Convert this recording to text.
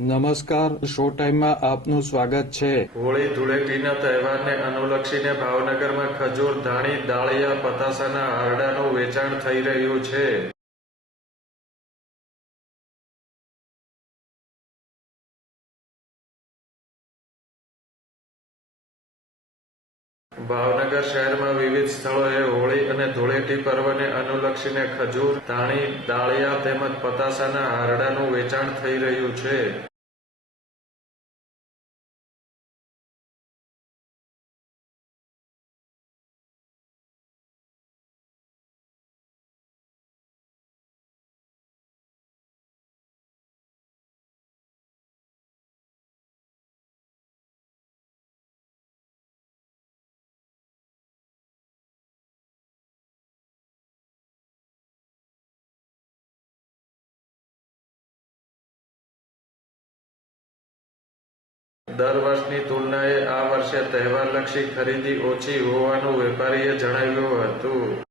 નમસ્કાર, શો ટાઈમમાં આપનું સ્વાગત છે. હોળી ધૂળેટીના તહેવારને અનુલક્ષીને ભાવનગરમાં ખજૂર, ધાણી, દાળિયા, પતાસાના હારડાનું વેચાણ થઈ રહ્યું છે. ભાવનગર શહેરમાં વિવિધ સ્થળોએ હોળી અને ધૂળેટી પર્વને અનુલક્ષીને ખજૂર, ધાણી, દાળિયા તેમજ પતાસાના હારડાનું વેચાણ થઈ રહ્યું છે. દર વર્ષની તુલનાએ આ વર્ષે તહેવારલક્ષી ખરીદી ઓછી હોવાનું વેપારીએ જણાવ્યું હતું.